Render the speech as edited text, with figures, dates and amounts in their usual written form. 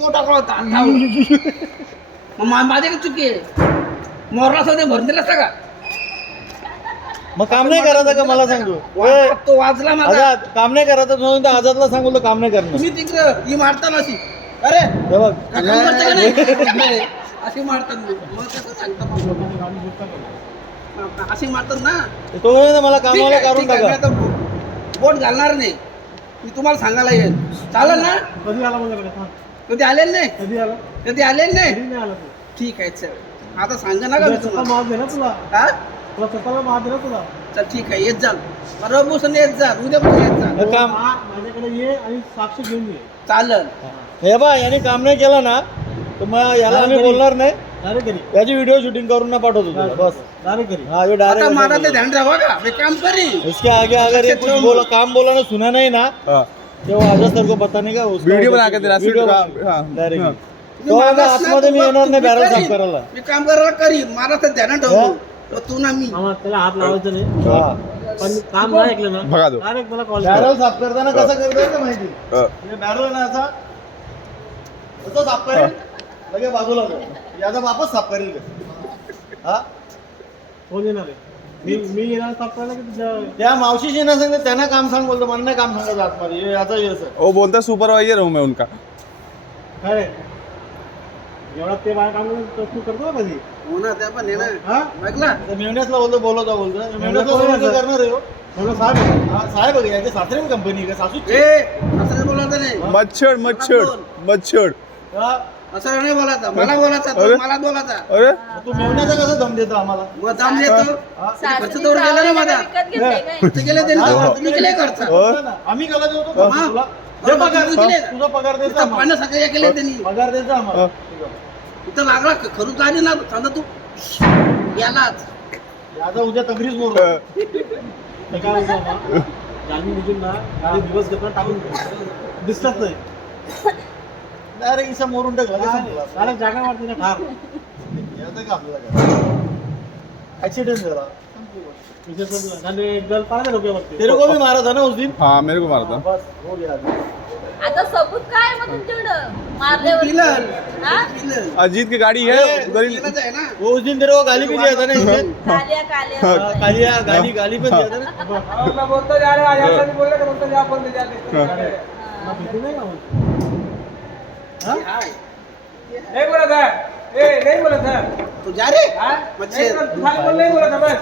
तो टाकला होता मग माझ्या चुकी आहे मोरला सध्या भरून दिला का मग काम नाही करायचं का मला सांगतो तो वाजला माझा आझाद काम नाही करायचं म्हणून तर आझादला सांगू काम नाही करणार तुम्ही तिकडं ही मारताना अशी अरे हे बघ काम करता का नाही? अशी मारतात मग कसं सांगता अशी मारतात ना तो म्हणे ना मला कामाला ठीक आहे, काढून ठीक आहे. मी टाका आता बोट घालणार नाही मी तुम्हाला सांगायला येईल चालेल ना कधी आला माझ्याकडे कधी आलेलं नाही कधी आला कधी आलेलं नाही कधी नाही आला ठीक आहे चल आता सांगा ना का मी स्वतः तुम्हाला मार दे ना तुला हा तुला स्वतःला मार दे ना तुला चल ठीक आहे येत जाल परवापासून येत जा उद्यापासून येत जा हे काम माझ्याकडे ये आणि साक्ष घेऊन ये चालेल हे बा याने काम नाही केलं ना तर मग याला आम्ही बोलणार नाही डायरेक्ट घरी याची व्हिडिओ शूटिंग करून ना पाठवतो तुला बस डायरेक्ट घरी हाँ ये आता मला ते डायरेक्ट ध्यान ठेवा का मी काम करी इसके आगे अगर ये कुछ बोला काम बोला ना सुना नहीं ना तो आजाद सर को पता नहीं का वीडियो बना के देना, डायरेक्ट तो आता आतमध्ये मी येणार नाही बॅरल साफ करायला मी काम करायला करी मला तर ध्यान ठेवू तर तू ना मी आम्हाला त्याला हात लावायचं नाही हा पण काम नाही ऐकलं ना भगा दो. डायरेक्ट मला कॉल बॅरल साफ करताना कसं करतोय का माहिती हे बॅरल ना असा असं साफ करेल लगे बाजूला ठेव. याचा वापस साफ करेल का हा फोन येणार आहे मी येणार साफ करायला की तुझ्या त्या मावशीशी ना सांगते त्यांना काम सांग बोलतो मला नाही काम सांगायचं आतमध्ये हे याचा यश आहे वो बोलता सुपरवाइजर हूँ मैं उनका काय रे? एवढा ते बाहेर काम करतो, तू करतो का कधी हो ना त्या पण आहे ना हा ऐकला तर मेवण्यासला बोलतो मेवण्यासला करणार आहे हो. म्हणलं साहेब आहे. हा, साहेब आहे याच्या सासरे कंपनी का सासूची ए असं बोलायचं नाही मच्छर मच्छर मच्छर हा, असं नाही बोलायचं मला बोलायचं अरे? मला बोलायचा अरे तू मेवण्याचा कसं दम देतो आम्हाला मग दाम देतो हा? खर्च तेवढं गेला ना माझा खर्च गेले त्यांनी तुम्ही केले खर्च आम्ही कला देतो का हा. तुला दे दे पगार, तुम्ही केले. तुझा पगार द्यायचा इथं आम्हाला. पाण्यासारखं हे केले त्यांनी पगार द्यायचा आम्हाला इथं लागला खरू गाडी ना सांगा तू यालाच याचा उद्या तगरीच मोर ते काय होतं ना, जाणून बुजून ना गाडी दिवस घेतो टाकून देतो. दिसतात नाही डायरेक्ट इसा मोरून टाकला डायरेक्ट जागा वाटते ना ठार याचं का आपल्याला ऍक्सिडेंट झाला विशेष आणि एक गल पाहिजे डोक्यावरती तेरे को भी मारा था ना उस दिन हाँ मेरे को मारा था बस हो गया आता सबूत काय आहे मग तुमच्याकडं मारल्यावर पिलं हा? पिलं अजीत की गाड़ी है उधर ही पिलंच आहे ना वो उस दिन तेरे को गाली भी दिया था ना इसने काल्या काल्या कालिया गाली पण दिया था ना बोलतो जा रे आज असं बोलले तर बोलतो जा पण दे भीती नाही का मग? हाय. नाही बोलत आहे ए नाही बोलत आहे तू जा रे हा? मच्छर नाही बोलत, खाली पण नाही बोलत आहे बस